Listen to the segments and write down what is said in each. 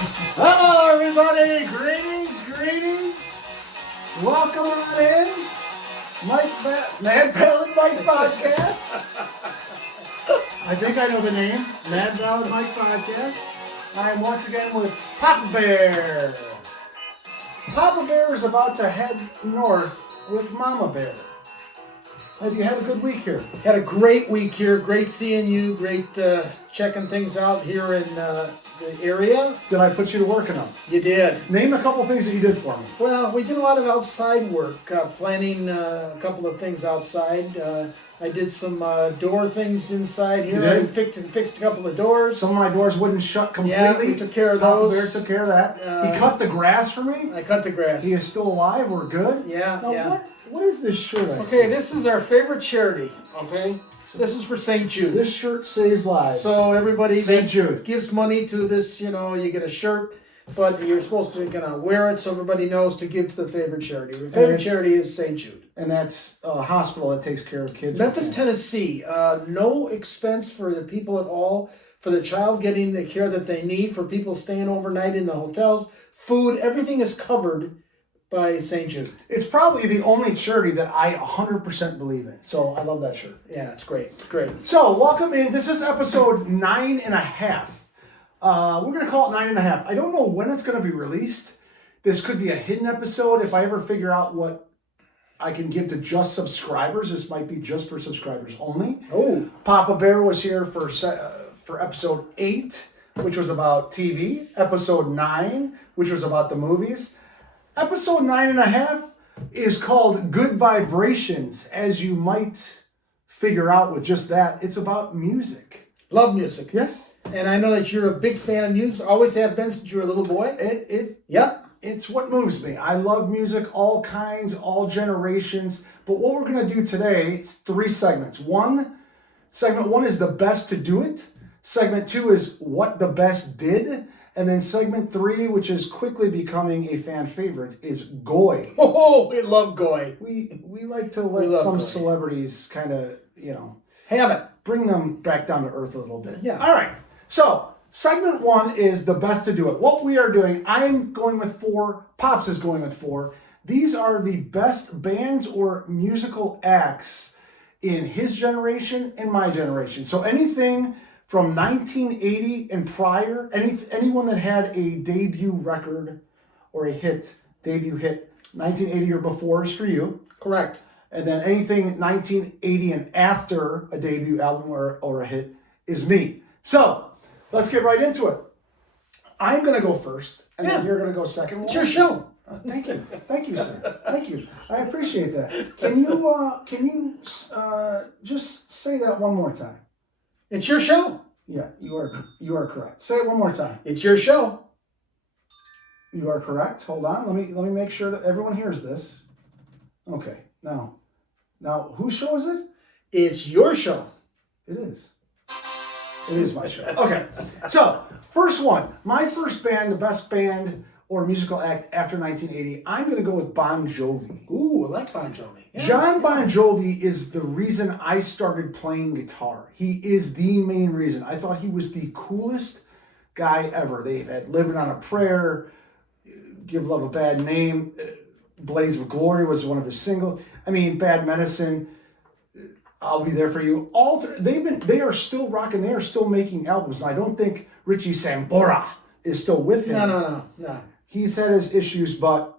Hello, everybody. Greetings. Welcome on in. Mad Valid Mike Podcast. I think I know the name. Mad Valid Mike Podcast. I am once again with Papa Bear. Papa Bear is about to head north with Mama Bear. Have you had a good week here? Had a great week here. Great seeing you. Great checking things out here in the area. Did I put you to work enough? You did. Name a couple things that you did for me. Well, we did a lot of outside work, planning a couple of things outside. I did some door things inside here. You I did? fixed a couple of doors. Some of my doors wouldn't shut completely. Yeah, we took care of Papa those. Bear took care of that. He cut the grass for me. I cut the grass. He is still alive. We're good. Yeah, Now, yeah. What is this shirt I see? Okay, this is our favorite charity. Okay, this is for St. Jude. This shirt saves lives. So everybody St. that Jude. gives money to this, you get a shirt, but you're supposed to kind of wear it so everybody knows to give to the favorite charity. The favorite charity is St. Jude. And that's a hospital that takes care of kids. Memphis, Tennessee. No expense for the people at all, for the child getting the care that they need, for people staying overnight in the hotels. Food, everything is covered by St. Jude. It's probably the only charity that I 100% believe in. So I love that shirt. Yeah, it's great. It's great. So welcome in. This is episode 9.5. We're going to call it 9.5. I don't know when it's going to be released. This could be a hidden episode. If I ever figure out what I can give to just subscribers, this might be just for subscribers only. Oh, Papa Bear was here for episode 8, which was about TV. Episode 9, which was about the movies. Episode 9.5 is called Good Vibrations. As you might figure out with just that, it's about music. love music. Yes. And I know that you're a big fan of music. Always have been since you were a little boy. Yep. It's what moves me. I love music, all kinds, all generations. But what we're going to do today is 3 segments. Segment 1 is the best to do it. Segment 2 is what the best did. And then segment 3, which is quickly becoming a fan favorite, is Goy. Oh, we love Goy. We like to let some Goy. celebrities kind of, Have it. bring them back down to earth a little bit. Yeah. All right. So segment 1 is the best to do it. What we are doing, I'm going with 4. Pops is going with 4. These are the best bands or musical acts in his generation and my generation. So anything from 1980 and prior, anyone that had a debut record or a debut hit, 1980 or before is for you. Correct. And then anything 1980 and after a debut album or a hit is me. So let's get right into it. I'm going to go first, and then you're going to go second. It's your show. Thank you, sir. Thank you. I appreciate that. Can you just say that one more time? It's your show. Yeah, you are correct. Say it one more time. It's your show. You are correct. Hold on. Let me make sure that everyone hears this. Okay. Now, whose show is it? It's your show. It is. It is my show. Okay. So, first one. My first band, the best band or musical act after 1980, I'm going to go with Bon Jovi. Ooh, I like Bon Jovi. Yeah, John Bon Jovi is the reason I started playing guitar. He is the main reason. I thought he was the coolest guy ever. They had Living on a Prayer, Give Love a Bad Name, Blaze of Glory was one of his singles. I mean, Bad Medicine, I'll Be There For You. They are still rocking. They are still making albums. And I don't think Richie Sambora is still with him. No. He's had his issues, but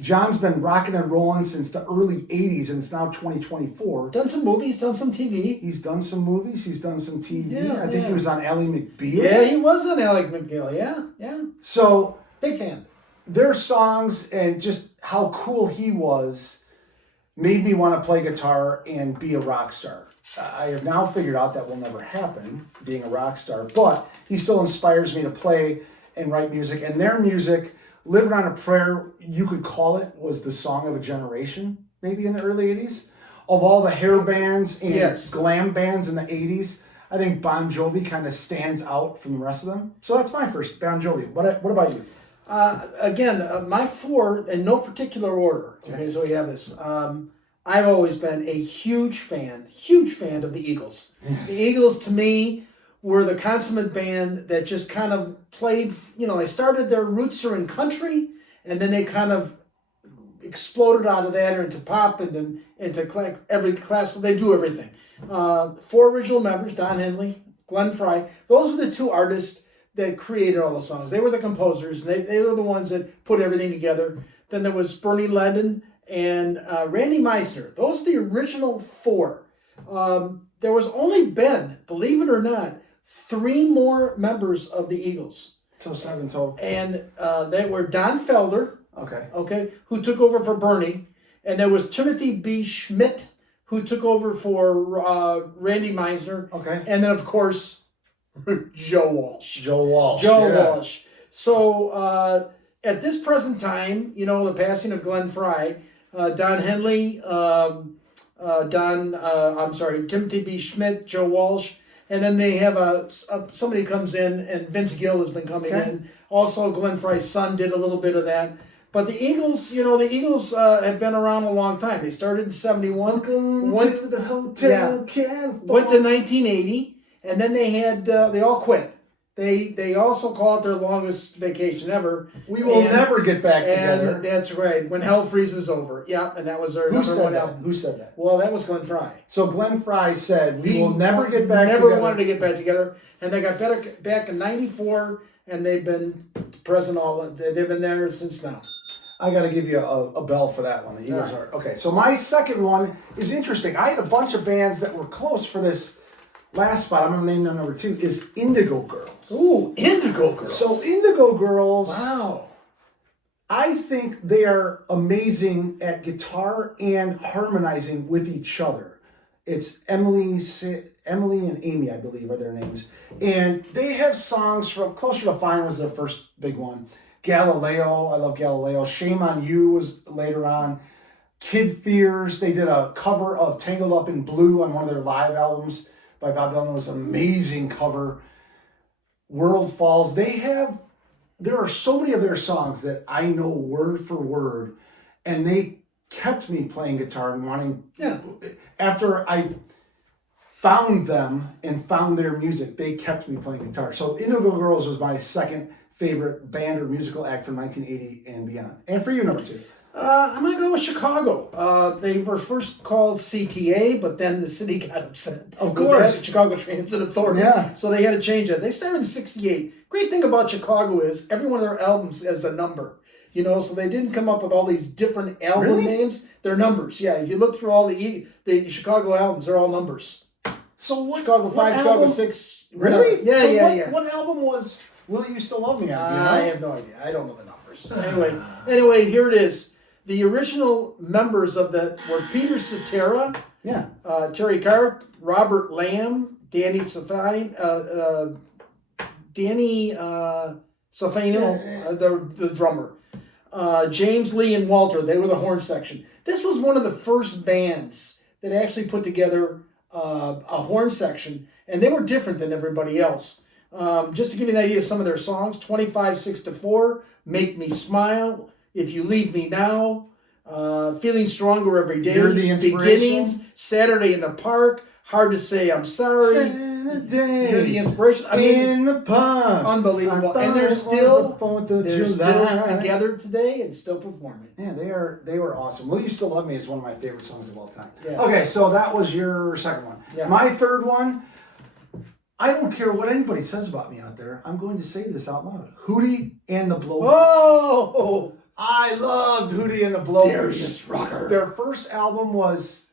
John's been rocking and rolling since the early 80s, and it's now 2024. Done some movies, done some TV. He's done some movies. He's done some TV. Yeah, I think he was on Ally McBeal. Yeah, he was on Alec McGill. Yeah. So Big fan. their songs and just how cool he was made me want to play guitar and be a rock star. I have now figured out that will never happen, being a rock star, but he still inspires me to play and write music. And their music, Living on a Prayer, you could call it, was the song of a generation, maybe in the early 80s. Of all the hair bands and glam bands in the 80s, I think Bon Jovi kind of stands out from the rest of them. So that's my first, Bon Jovi. What about you? Again, my 4, in no particular order. Okay, so we have this. I've always been a huge fan of the Eagles. Yes. The Eagles, to me, were the consummate band that just kind of played, they started, their roots are in country, and then they kind of exploded out of that into pop and then into every classical. They do everything. 4 original members, Don Henley, Glenn Frey. Those were the 2 artists that created all the songs. They were the composers. They were the ones that put everything together. Then there was Bernie Leadon and Randy Meisner. Those are the original 4. There was only been, believe it or not, 3 more members of the Eagles. So 7 total. And they were Don Felder, Okay. who took over for Bernie. And there was Timothy B. Schmidt, who took over for Randy Meisner. Okay. And then, of course, Joe Walsh. Joe Walsh. Walsh. So at this present time, the passing of Glenn Frey, Don Henley, Timothy B. Schmidt, Joe Walsh, and then they have somebody comes in, and Vince Gill has been coming in. Also, Glenn Frey's son did a little bit of that. But the Eagles, have been around a long time. They started in 71. Welcome to the Hotel California. Went to 1980, and then they all quit. They also call it their longest vacation ever. We will never get back together. And that's right. When Hell Freezes Over. Yeah, and that was their number 1 album. Who said that? Well, that was Glenn Frey. So Glenn Frey said, we will never get back together. Never wanted to get back together. And they got back in 94, and they've been present they've been there since now. I got to give you a bell for that one. The Eagles are. Okay, so my second one is interesting. I had a bunch of bands that were close for this last spot. I'm going to name them number 2, is Indigo Girls. Ooh, Indigo Girls. So Indigo Girls. Wow. I think they are amazing at guitar and harmonizing with each other. It's Emily and Amy, I believe, are their names. And they have songs from Closer to Fine was their first big one. Galileo, I love Galileo. Shame on You was later on. Kid Fears, they did a cover of Tangled Up in Blue on one of their live albums by Bob Dylan. It was an amazing cover. World Falls. There are so many of their songs that I know word for word, and they kept me playing guitar and wanting. Yeah. After I found them and found their music, they kept me playing guitar. So Indigo Girls was my second favorite band or musical act from 1980 and beyond. And for you, number 2. I'm going to go with Chicago. They were first called CTA, but then the city got upset. Of course. Chicago Transit Authority. Yeah. So they had to change it. They started in 68. Great thing about Chicago is every one of their albums has a number. So they didn't come up with all these different album names. They're numbers. Yeah, if you look through all the Chicago albums, they're all numbers. So what? Chicago 5, Chicago 6. Really? Yeah. What album was Will You Still Love Me on? I have no idea. I don't know the numbers. Anyway, here it is. The original members of that were Peter Cetera, Terry Carr, Robert Lamb, Danny Safine, the drummer, James Lee and Walter. They were the horn section. This was one of the first bands that actually put together a horn section, and they were different than everybody else. Just to give you an idea of some of their songs, 25-6-4, Make Me Smile, If You Leave Me Now, Feeling Stronger Every Day, You're the Beginnings, Saturday in the Park, Hard to Say I'm Sorry, Saturday You're the Inspiration. I mean, in the park. Unbelievable. And they're still together today and still performing. Yeah, they were awesome. Will You Still Love Me is one of my favorite songs of all time. Yeah. Okay, so that was your second one. Yeah. My third one, I don't care what anybody says about me out there. I'm going to say this out loud. Hootie and the Blowfish. Oh! I loved Hootie and the Blowfish. Darius Rucker. Their first album was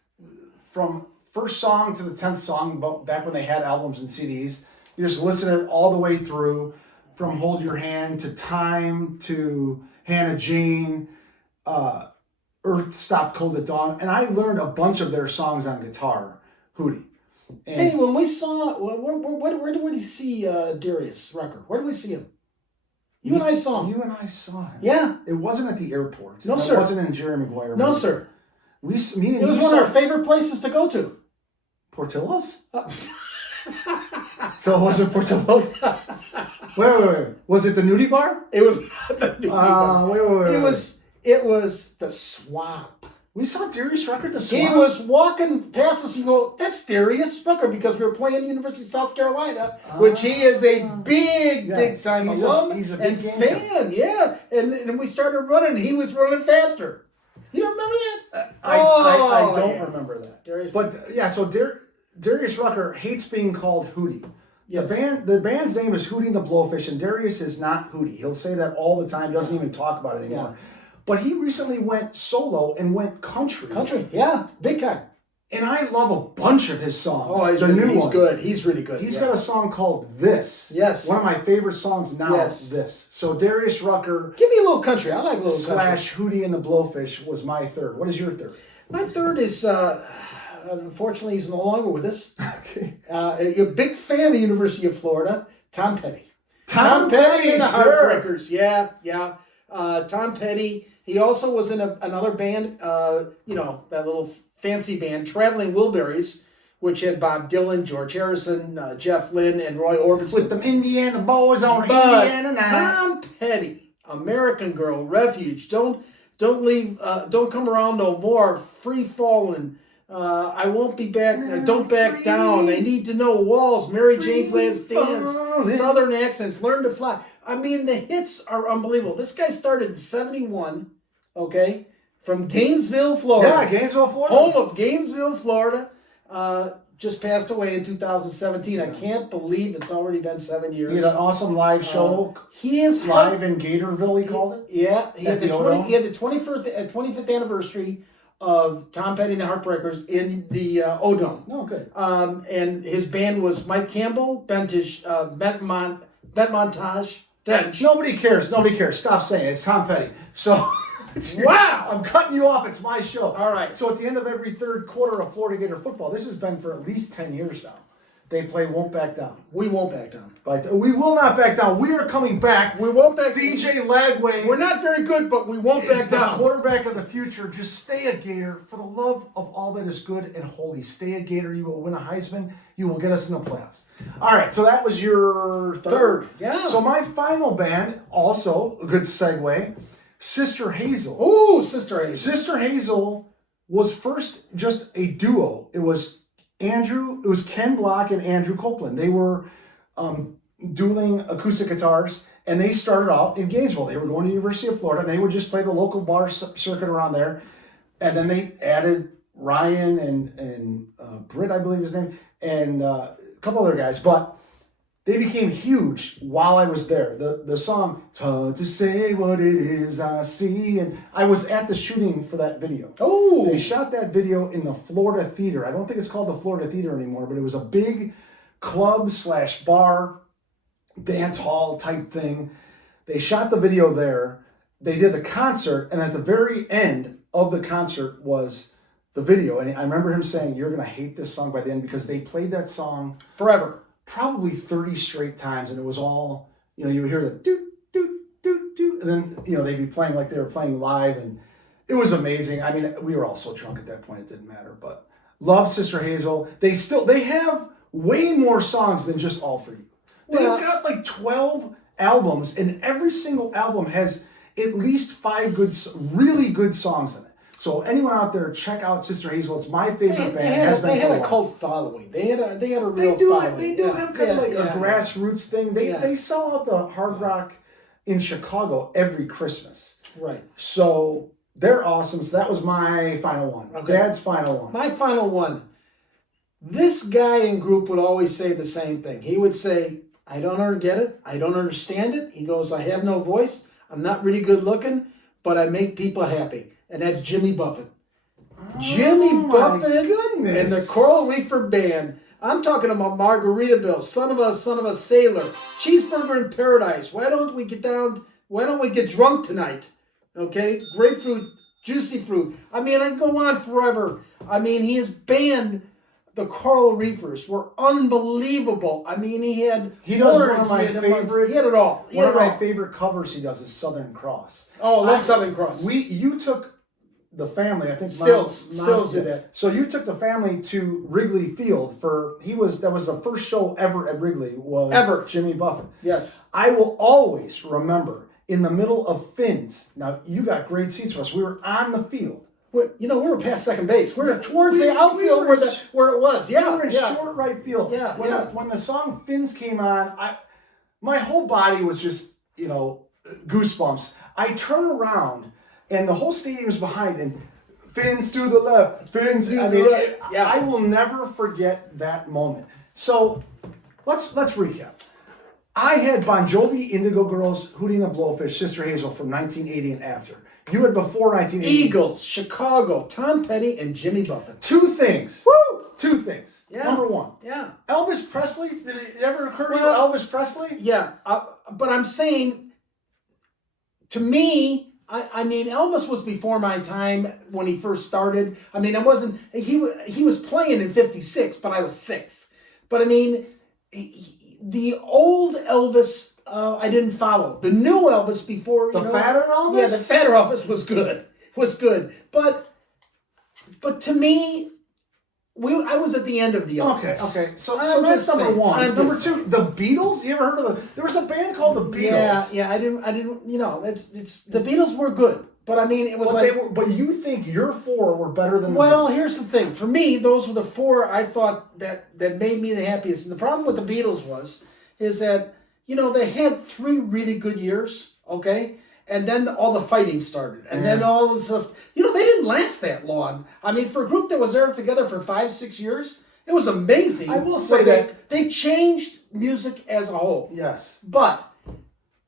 from first song to the 10th song, back when they had albums and CDs. You just listen to it all the way through, from Hold Your Hand to Time to Hannah Jane, Earth Stopped Cold at Dawn. And I learned a bunch of their songs on guitar, Hootie. And hey, when we saw, where did we see Darius Rucker? Where did we see him? You and I saw him. You and I saw him. Yeah. It wasn't at the airport. No, sir. It wasn't in Jerry Maguire. No, sir. Me and it was one of our favorite places to go to. Portillo's? So it wasn't Portillo's? Wait. Was it the nudie bar? It was not the nudie bar. Wait. It was the Swamp. We saw Darius Rucker at the He Swamp. was walking past us. You go, that's Darius Rucker, because we were playing University of South Carolina, which he is a big time alum he's a and big fan. Yeah, and we started running. He was running faster. You don't remember that? I don't remember that. Darius So Darius Rucker hates being called Hootie. Yes. The band's name is Hootie and the Blowfish, and Darius is not Hootie. He'll say that all the time. Doesn't even talk about it anymore. Yeah. But he recently went solo and went country. Country, yeah, big time. And I love a bunch of his songs. Oh, he's good. He's really good. He's got a song called This. Yes. One of my favorite songs now is This. So Darius Rucker Give me a little country. I like a little country. / Hootie and the Blowfish was my third. What is your third? My third is, unfortunately, he's no longer with us. Okay. A big fan of the University of Florida, Tom Petty. Tom Petty and the sure. Heartbreakers. Yeah. Tom Petty. He also was in another band, that little fancy band, Traveling Wilburys, which had Bob Dylan, George Harrison, Jeff Lynne, and Roy Orbison. With them Indiana boys on Indiana night. Tom Petty, American Girl, Refuge, don't leave, don't come around no more, Free Falling, I won't be back, don't back down, I need to know walls, Mary Jane's Last Dance, Southern Accents, Learn to Fly. I mean, the hits are unbelievable. This guy started in 71, okay, from Gainesville, Florida. Yeah, Gainesville, Florida. Home of Gainesville, Florida. Just passed away in 2017. I can't believe it's already been 7 years. He had an awesome live show. He is live in Gatorville, he called it. Yeah, he had the Odom. 25th anniversary of Tom Petty and the Heartbreakers in the Odom. Oh, good. And his band was Mike Campbell, Bentish, Montage, Dench. Nobody cares. Stop saying it. It's Tom Petty. So, Wow! I'm cutting you off. It's my show. All right. So at the end of every third quarter of Florida Gator football, this has been for at least 10 years now. They play Won't Back Down. We won't back down. But we will not back down. We are coming back. We won't back down. DJ Lagway. We're not very good, but we won't is back the down. quarterback of the future. Just stay a Gator. For the love of all that is good and holy, stay a Gator. You will win a Heisman. You will get us in the playoffs. All right, so that was your Third, yeah. So my final band, also a good segue, Sister Hazel. Ooh, Sister Hazel. Sister Hazel was first just a duo. It was Ken Block and Andrew Copeland. They were dueling acoustic guitars, and they started out in Gainesville. They were going to the University of Florida, and they would just play the local bar circuit around there. And then they added Ryan and Britt, I believe his name, and a couple other guys. But they became huge while I was there. The song, "It's hard to say what it is I see," and I was at the shooting for that video. Oh! They shot that video in the Florida Theater. I don't think it's called the Florida Theater anymore, but it was a big club/bar, dance hall type thing. They shot the video there. They did the concert, and at the very end of the concert was the video. And I remember him saying, "You're going to hate this song by the end," because they played that song Forever. probably 30 straight times, and it was all, you would hear the doot, doot, doot, doot, and then, they'd be playing like they were playing live, and it was amazing. I mean, we were all so drunk at that point, it didn't matter, but love Sister Hazel. They have way more songs than just All For You. They've got like 12 albums, and every single album has at least 5 really good songs in it. So anyone out there, check out Sister Hazel. It's my favorite band. They had a cult following. They had a real following. They do have kind of like a grassroots thing. They sell out the Hard Rock in Chicago every Christmas. Right. So they're awesome. So that was my final one. Okay. Dad's final one. My final one. This guy in group would always say the same thing. He would say, "I don't get it. I don't understand it." He goes, "I have no voice. I'm not really good looking, but I make people happy." And that's Jimmy Buffett. Jimmy Buffett goodness. and the Coral Reefer Band. I'm talking about Margaritaville, son of a sailor, Cheeseburger in Paradise. Why don't we get drunk tonight? Okay? Grapefruit, juicy fruit. I mean, I go on forever. I mean, his band, the Coral Reefers, were unbelievable. I mean, he had does one horns, of my favorite. He had it all. One of my favorite covers he does is Southern Cross. Oh, I love Southern Cross. You took the family, I think Stills did that. So you took the family to Wrigley Field that was the first show ever at Wrigley was Ever. Jimmy Buffett. Yes. I will always remember in the middle of Finn's. Now you got great seats for us. We were on the field. we were past second base. We were towards we- the outfield we were where it was. Yeah, We were in yeah. short right field. Yeah, When, yeah. when the song Fins came on, my whole body was just, goosebumps. I turn around and the whole stadium is behind and Fins to the left, Fins. To I the mean, right. Yeah. I will never forget that moment. So let's recap. I had Bon Jovi, Indigo Girls, Hootie and the Blowfish, Sister Hazel from 1980 and after. You had before 1980. Eagles, Chicago, Tom Petty, and Jimmy Buffett. Two things. Woo! Two things. Yeah. Number one. Yeah. Elvis Presley? Did it ever occur to you, Well, Elvis Presley? Yeah, but I'm saying, to me, I mean, Elvis was before my time when he first started. I mean, I wasn't. He was playing in '56, but I was 6. But I mean, the old Elvis, I didn't follow. The new Elvis before The fatter Elvis? Yeah, the fatter Elvis was good. But to me, I was at the end of the Elvis. Okay. So I'm that's just number saying. one. I'm Number just two, the Beatles. You ever heard of there was a band called the Beatles. Yeah. I didn't. It's the Beatles were good, but I mean, it was But you think your 4 were better than the Well, Beatles? here's the thing. For me, those were the 4 I thought that made me the happiest. And the problem with the Beatles is that they had 3 really good years, okay, and then all the fighting started, and then all the stuff. They didn't last that long. I mean, for a group that was there together for 5-6 years, it was amazing. I will say that they changed music as a whole. Yes. But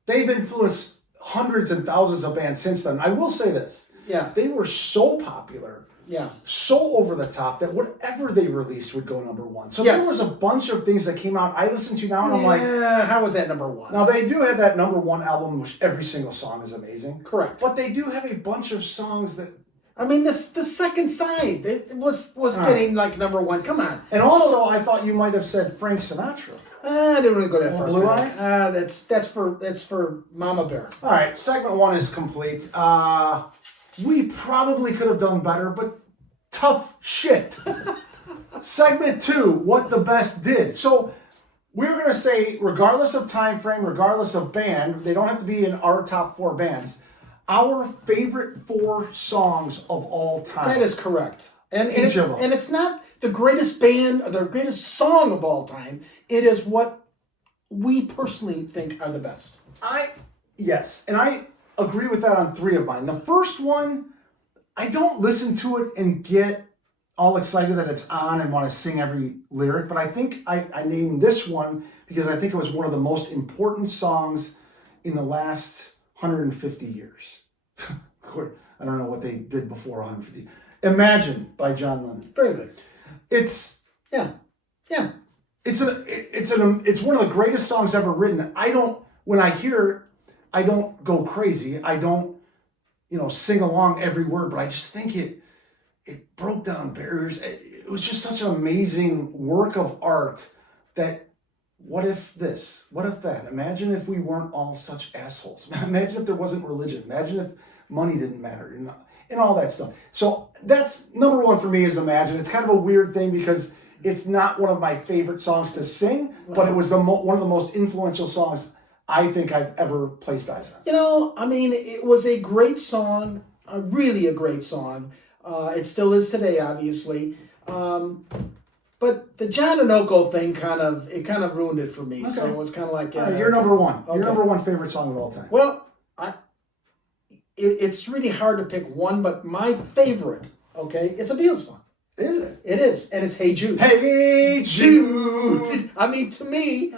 They've influenced hundreds and thousands of bands since then. I will say this. yeah, They were so popular, yeah. so over the top, that whatever they released would go number 1. So Yes. there was a bunch of things that came out I listen to now and I'm like, How was that number 1? now they do have that number 1 album, which every single song is amazing. Correct. But they do have a bunch of songs that, I mean, the second side it was getting like number 1. Come on. and also I thought you might have said Frank Sinatra. I didn't really go that far. Blue back. Eyes? That's for Mama Bear. All right, segment 1 is complete. We probably could have done better, but tough shit. Segment 2, what the best did. So we're going to say, regardless of time frame, regardless of band, they don't have to be in our top 4 bands, our favorite 4 songs of all time. That is correct. And Each of us. it's not the greatest band or the greatest song of all time. It is what we personally think are the best. Yes, and I agree with that on 3 of mine. The first one, I don't listen to it and get all excited that it's on and want to sing every lyric, but I think I named this one because I think it was one of the most important songs in the last 150 years. I don't know what they did before 150. Imagine by John Lennon. Very good. It's Yeah. it's one of the greatest songs ever written. When I hear it, I don't go crazy. I don't sing along every word, but I just think it broke down barriers. It was just such an amazing work of art that what if this? What if that? Imagine if we weren't all such assholes. Imagine if there wasn't religion. Imagine if money didn't matter and all that stuff. So that's number 1 for me is Imagine. It's kind of a weird thing because it's not one of my favorite songs to sing, but it was one of the most influential songs I think I've ever placed eyes on. I mean, it was a great song, really a great song. It still is today, obviously. But the John Inoco thing kind of ruined it for me. Okay. So it was kind of like you're number 1. Okay. Your number 1 favorite song of all time. Well, it's really hard to pick one, but my favorite, okay, it's a Beatles song. Is it? It is, and it's Hey Jude. Hey Jude. I mean, to me,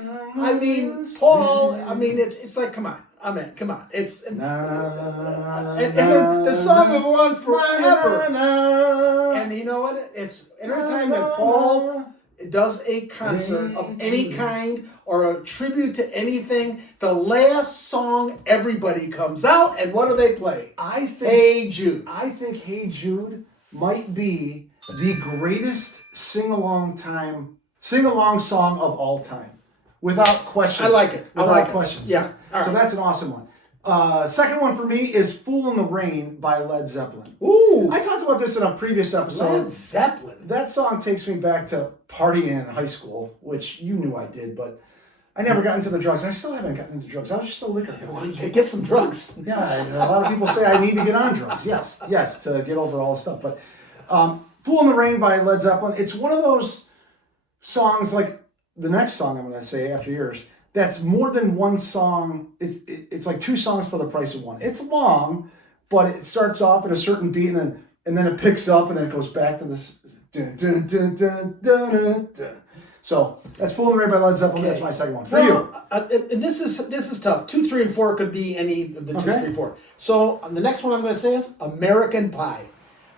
Paul. I mean, it's like, come on. Come on. It's and the song will go on forever. And you know what? It's every time that Paul does a concert of any kind or a tribute to anything, the last song everybody comes out and what do they play? I think Hey Jude. I think Hey Jude might be the greatest sing-along song of all time. Without question. I like it. Without question. Yeah. All right. So that's an awesome one. Second one for me is Fool in the Rain by Led Zeppelin. Ooh. I talked about this in a previous episode. Led Zeppelin. That song takes me back to partying in high school, which you knew I did, but I never got into the drugs. I still haven't gotten into drugs. I was just a liquor head. Well, you could get some drugs. Yeah, a lot of people say I need to get on drugs. Yes, to get over all the stuff. But "Fool in the Rain" by Led Zeppelin. It's one of those songs, like the next song I'm going to say after yours, that's more than one song. It's like two songs for the price of one. It's long, but it starts off at a certain beat and then it picks up and then it goes back to this. Dun, dun, dun, dun, dun, dun, dun. So that's "Fool in the Rain" by Led Zeppelin. Okay. That's my second one. For you. And this is tough. 2, 3, and 4 could be any of the 2, 3, 4. So the next one I'm going to say is "American Pie."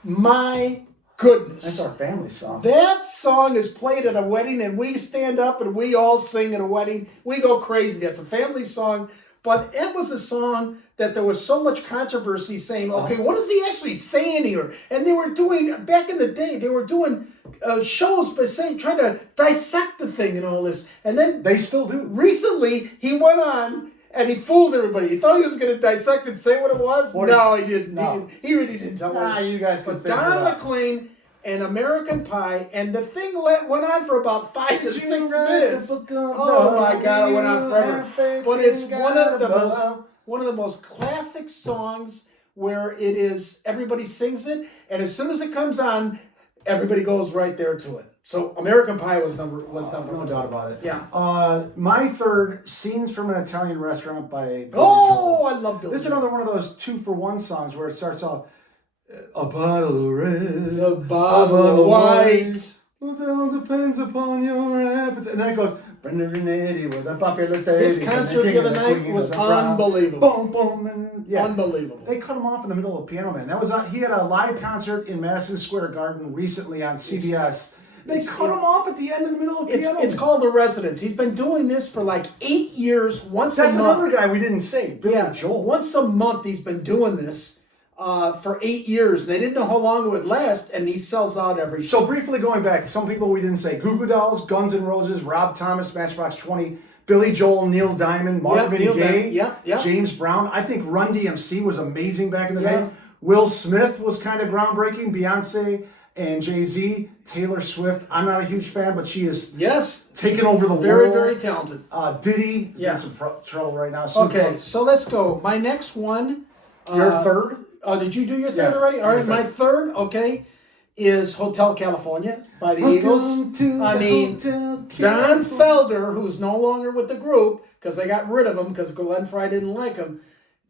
My goodness, That's our family song. that song is played at a wedding, and we stand up and we all sing at a wedding. We go crazy. That's a family song. But it was a song that there was so much controversy saying, okay, what is he actually saying here? And they were doing, back in the day, they were doing shows by trying to dissect the thing and all this. And then They still do. recently, he went on and he fooled everybody. He thought he was going to dissect and say what it was. No, he didn't. No. He really didn't tell us. You guys can But figure it Don out. McLean and "American Pie," and the thing went on for about 5 to 6 minutes. Oh my God, it went on forever. But it's one of the most classic songs where it is everybody sings it, and as soon as it comes on, everybody goes right there to it. So "American Pie" was number No one. doubt about it. Yeah. My third, "Scenes from an Italian Restaurant" by Billy Oh, Joel. I love Billy. This is another one of those 2-for-1 songs where it starts off, "A bottle of red, The bottle of white. Well, depends upon your appetite." And then it goes, "Brenda Renetti with a popular His lady, concert the other night was unbelievable. Boom, boom, and yeah. Unbelievable. They cut him off in the middle of Piano Man. He had a live concert in Madison Square Garden recently on CBS. They cut him off at the end in the middle of Piano Man. It's called "The Residents." He's been doing this for like 8 years, once That's a month. another guy we didn't say, Billy Joel. Once a month he's been doing this for 8 years. They didn't know how long it would last, and he sells out every show. So briefly going back, some people we didn't say: Goo Goo Dolls, Guns N' Roses, Rob Thomas, Matchbox 20, Billy Joel, Neil Diamond, Marvin Neil Gaye, Diamond, James Brown. I think Run DMC was amazing back in the Yeah. day. Will Smith was kind of groundbreaking. Beyonce and Jay-Z, Taylor Swift. I'm not a huge fan, but she is taking over the Very, world. very talented. Diddy is Yeah. in some trouble right now. Snoop Okay, Dogg. so let's go. My next one. Your third? Oh, did you do your third Yeah, already? All right, my my third, okay, is "Hotel California" by the Eagles. I mean, Don Felder, who's no longer with the group because they got rid of him because Glenn Fry didn't like him,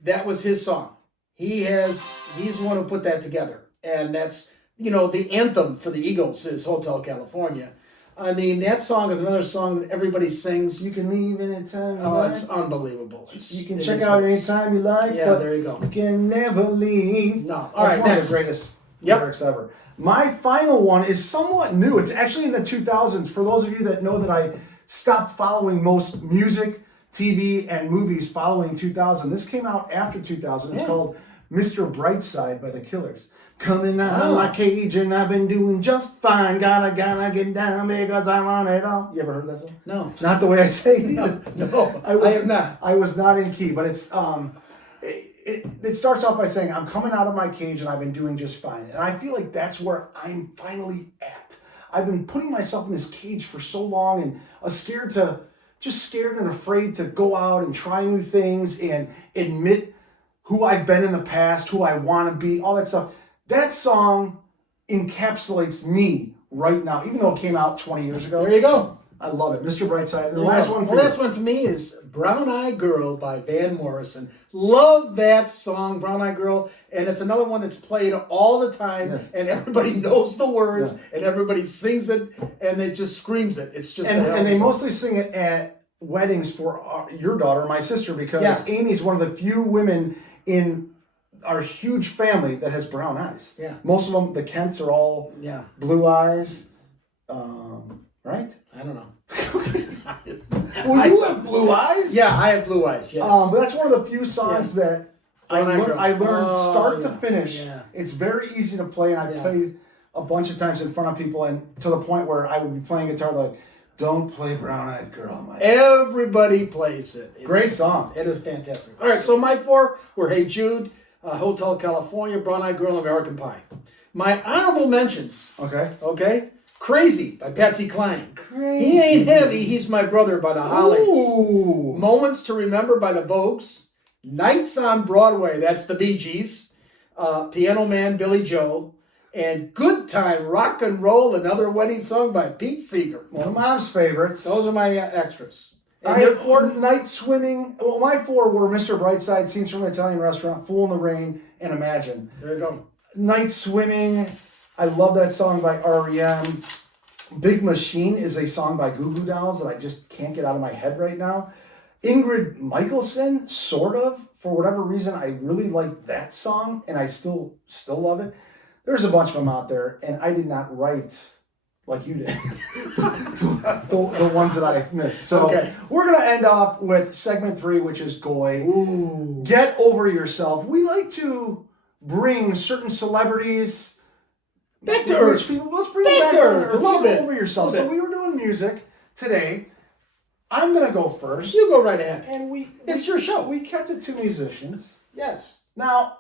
that was his song. He's the one who put that together. And that's, the anthem for the Eagles is "Hotel California." I mean, that song is another song that everybody sings. You can leave anytime you Oh, like. it's unbelievable. You can check out anytime you like. Yeah, but there you go. You can never leave. No. All That's right, one next. of the greatest lyrics ever. My final one is somewhat new. It's actually in the 2000s. For those of you that know that I stopped following most music, TV, and movies following 2000. This came out after 2000. It's called "Mr. Brightside" by the Killers. Coming out of my cage and I've been doing just fine. Gotta get down because I want it all. You ever heard that song? No. Not the way I say it either. No, I have not. I was not in key, but it's it starts off by saying, "I'm coming out of my cage and I've been doing just fine." And I feel like that's where I'm finally at. I've been putting myself in this cage for so long and scared and afraid to go out and try new things and admit who I've been in the past, who I want to be, all that stuff. That song encapsulates me right now, even though it came out 20 years ago. There you go. I love it. Mr. Brightside. The last one for The you. last one for me is "Brown Eyed Girl" by Van Morrison. Love that song, "Brown Eyed Girl," and it's another one that's played all the time, and everybody knows the words, and everybody sings it, and it just screams it. It's just and they mostly sing it at weddings for your daughter, my sister, because Amy's one of the few women in our huge family that has brown eyes. Yeah. Most of them, the Kents, are all blue eyes. Right? I don't know. Well, you have blue eyes? Yeah, I have blue eyes, yes. But that's one of the few songs that I learned start to finish. Yeah. It's very easy to play, and I played a bunch of times in front of people, and to the point where I would be playing guitar like, "Don't play Brown Eyed Girl." Everybody plays it. Great song. It is fantastic. All right, so my four were "Hey Jude," "Hotel California," "Brown Eyed Girl," and "American Pie." My honorable mentions, okay? Crazy by Patsy Cline. Crazy. He Ain't Heavy, He's My Brother by the Hollies. Ooh. Moments to Remember by the Vogues. Nights on Broadway, that's the Bee Gees. Piano Man, Billy Joe. And Good Time, Rock and Roll, Another Wedding Song by Pete Seeger. One of Mom's favorites. Those are my extras. And I your have four? Night Swimming. Well, my 4 were Mr. Brightside, Scenes from an Italian Restaurant, Fool in the Rain, and Imagine. There you go. Night Swimming. I love that song by REM. Big Machine is a song by Goo Goo Dolls that I just can't get out of my head right now. Ingrid Michaelson, sort of. For whatever reason, I really like that song, and I still love it. There's a bunch of them out there, and I did not write like you did the ones that I missed. So Okay. we're going to end off with segment 3, which is Goy. Ooh. Get over yourself. We like to bring certain celebrities Back to rich earth. people. Let's bring Back them back to to earth, a little Get bit. over yourself. A little So we were doing music today. I'm going to go first. You go right ahead. And It's your show. We kept it 2 musicians. Yes. Now,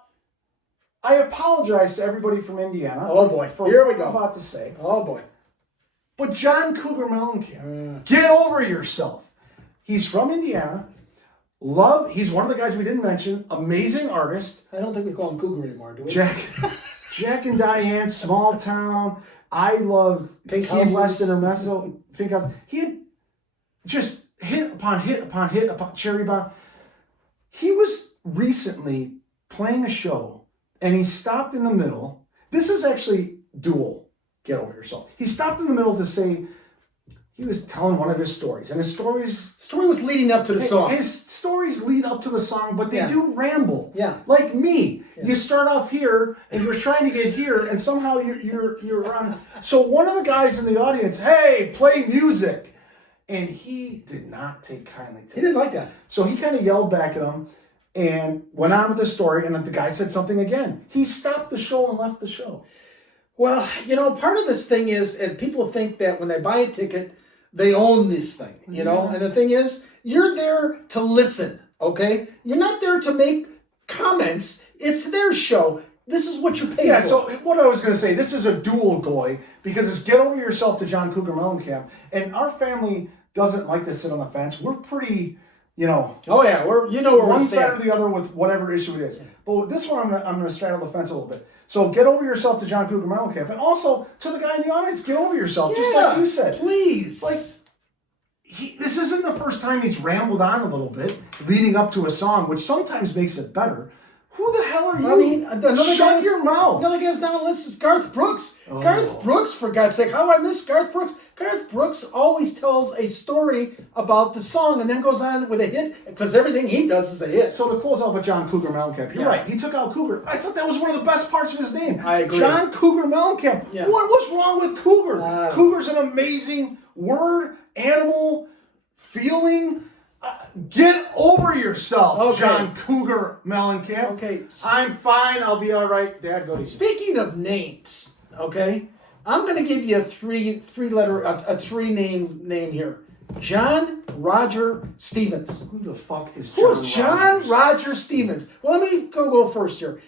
I apologize to everybody from Indiana. Oh, boy. For Here we what go. I'm about to say. Oh, boy. But John Cougar Mellencamp, get over yourself. He's from Indiana. He's one of the guys we didn't mention. Amazing artist. I don't think we call him Cougar anymore, do we? Jack and Diane, Small Town. I loved Pink Key Houses. West Intermezzo. Pink House. He had just hit upon hit upon hit upon Cherry Bomb. He was recently playing a show, and he stopped in the middle. This is actually dual. Get over yourself. He stopped in the middle to say he was telling one of his stories, and his Story was leading up to the song. His stories lead up to the song, but they Yeah. do ramble. Yeah. Like me, Yeah. you start off here, and you're trying to get here, and somehow you're on. So one of the guys in the audience, hey, play music, and he did not take kindly to He it. didn't like that. So he kind of yelled back at him, and went on with the story. And then the guy said something again. He stopped the show and left the show. Well, part of this thing is, and people think that when they buy a ticket, they own this thing, you know? And the thing is, you're there to listen, okay? You're not there to make comments. It's their show. This is what you pay Yeah, for. so what I was going to say, this is a dual goy, because it's Get Over Yourself to John Cougar Mellencamp. And our family doesn't like to sit on the fence. We're pretty, Oh, yeah, where one we side or stand. the other with whatever issue it is. But with this one, I'm gonna straddle the fence a little bit. So Get Over Yourself to John Cougar Mellencamp. And also to the guy in the audience, get over yourself, just like you said. Please. Like, this isn't the first time he's rambled on a little bit leading up to a song, which sometimes makes it better. Who the hell are you? I mean, another Shut your mouth. The other guy who's on the list is Garth Brooks. Oh. Garth Brooks, for God's sake, how I miss Garth Brooks. Garth Brooks always tells a story about the song and then goes on with a hit, because everything he does is a hit. So to close off with John Cougar Mellencamp, you're Yeah. right. He took out Cougar. I thought that was one of the best parts of his name. I agree. John Cougar Mellencamp. Yeah. What was wrong with Cougar? I don't Cougar's an amazing word, animal, feeling. Get over yourself, Okay. John Cougar Mellencamp. Okay. I'm fine. I'll be all right. Dad, go to sleep. Speaking of names, okay, I'm going to give you a three name here. John Roger Stevens. Who the fuck is Who is John Rogers? Roger Stevens? Well, let me go first here.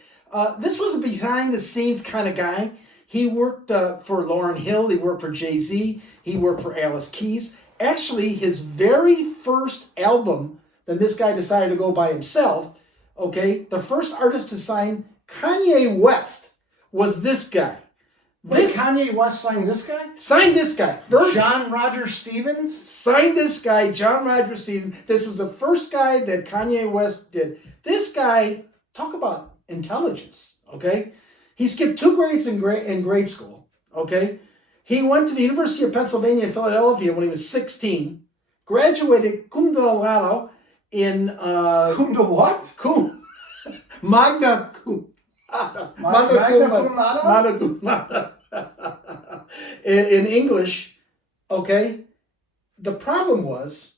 This was a behind-the-scenes kind of guy. He worked for Lauryn Hill. He worked for Jay-Z. He worked for Alice Keys. Actually, his very first album, then this guy decided to go by himself, okay? The first artist to sign Kanye West was this guy. Wait, Kanye West signed this guy? Signed this guy. First John Roger Stevens? signed this guy, John Roger Stevens. This was the first guy that Kanye West did. This guy, talk about intelligence, okay? He skipped 2 grades in grade school, okay? He went to the University of Pennsylvania in Philadelphia when he was 16, graduated cum laude in... Cum to what? Magna cum... Magna cum laude? Magna cum laude. In English, okay? The problem was,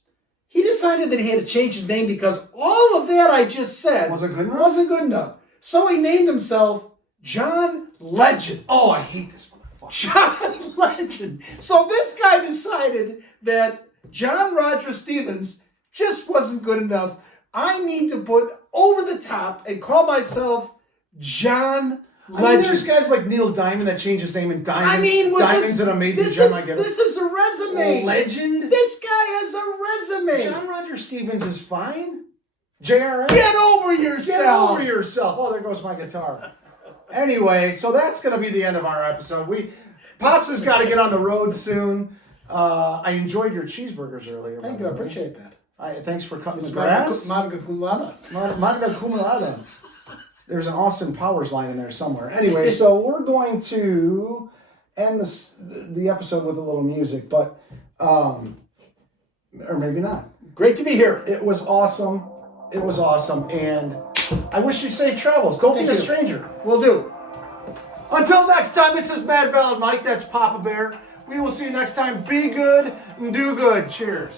he decided that he had to change his name because all of that I just said Wasn't good enough? wasn't good enough. So he named himself John Legend. Oh, I hate this motherfucker. John Legend. So this guy decided that John Roger Stevens just wasn't good enough. I need to put over the top and call myself John I mean, there's guys like Neil Diamond that changed his name in Diamond. I mean, Diamond's an amazing gem. I get it. This is a resume. Legend. This guy has a resume. John Roger Stevens is fine. JRS. Get over yourself. Get over yourself. Oh, there goes my guitar. Anyway, so that's going to be the end of our episode. Pops has got to get on the road soon. I enjoyed your cheeseburgers earlier. Thank you. I appreciate that. Thanks for cutting the grass. Magna cum laude. Magna cum laude. There's an Austin Powers line in there somewhere. Anyway, so we're going to end the episode with a little music, but or maybe not. Great to be here. It was awesome. It was awesome, and I wish you safe travels. Don't be a stranger. Will do. Until next time, this is Mad Valid Mike. That's Papa Bear. We will see you next time. Be good and do good. Cheers.